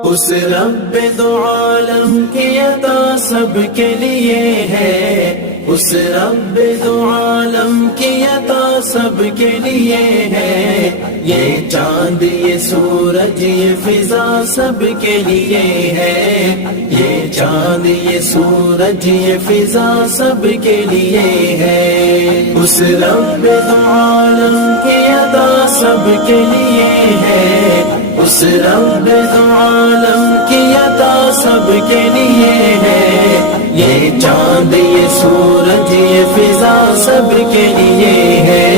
اس رب دو عالم کی عطا سب کے لیے ہے، اس رب دو عالم کی عطا سب کے لیے ہے، یہ چاند یہ سورج یہ فضا سب کے لیے ہے، یہ چاند یہ سورج یہ فضا سب کے لیے ہے، اس رب دو عالم کی عطا سب کے لیے ہے، اس رب دو عالم کی عطا سب کے لیے ہے، یہ چاند یہ سورج یہ فضا سب کے لیے ہے،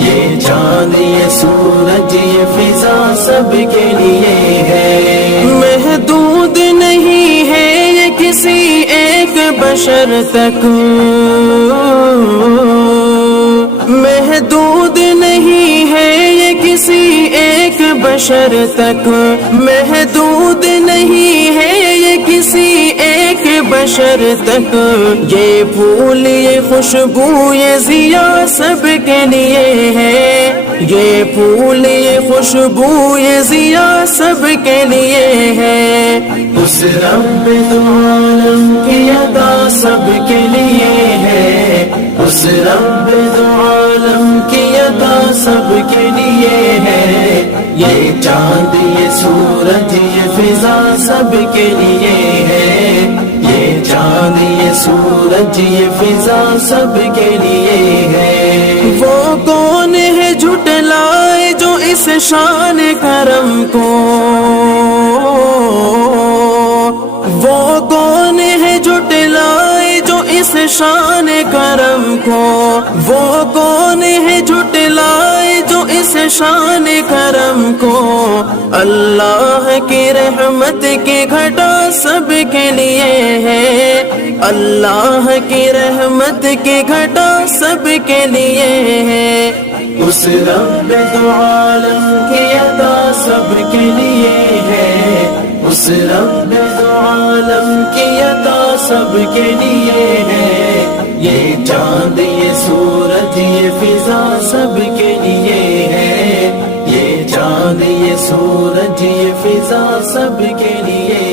یہ چاند یہ سورج یہ فضا سب کے لیے ہے، محدود نہیں ہے یہ کسی ایک بشر تک، محدود نہیں ہے یہ کسی ایک بشر تک، محدود نہیں ہے یہ کسی ایک بشر تک، یہ پھول یہ خوشبو یہ ضیا سب کے لیے ہے، یہ پھول یہ خوشبو یہ ضیا سب کے لیے ہے، اس رب دو عالم کی عطا سب کے لیے ہے، اس رب دو عالم کی عطا سب کے لیے ہے، یہ چاند یہ سورج یہ فضا سب کے لیے ہے، یہ چاند یہ سورج یہ فضا سب کے لیے ہے، وہ کون ہے جھٹلائے جو اس شان کرم کو، وہ کون ہے جھٹلائے جو اس شان کرم کو، وہ کون ہے جھٹلائے جو اس شان کرم کو، اللہ کی رحمت کی گھٹا سب کے لیے ہے، اللہ کی رحمت کی گھٹا سب کے لیے ہے، اس رب دو عالم کی عطا سب کے لیے ہے، اس رب دو عالم کی عطا سب کے لیے ہے، یہ چاند یہ سورج یہ فضا سب کے لیے ہے، یہ چاند یہ سورج یہ فضا سب کے لیے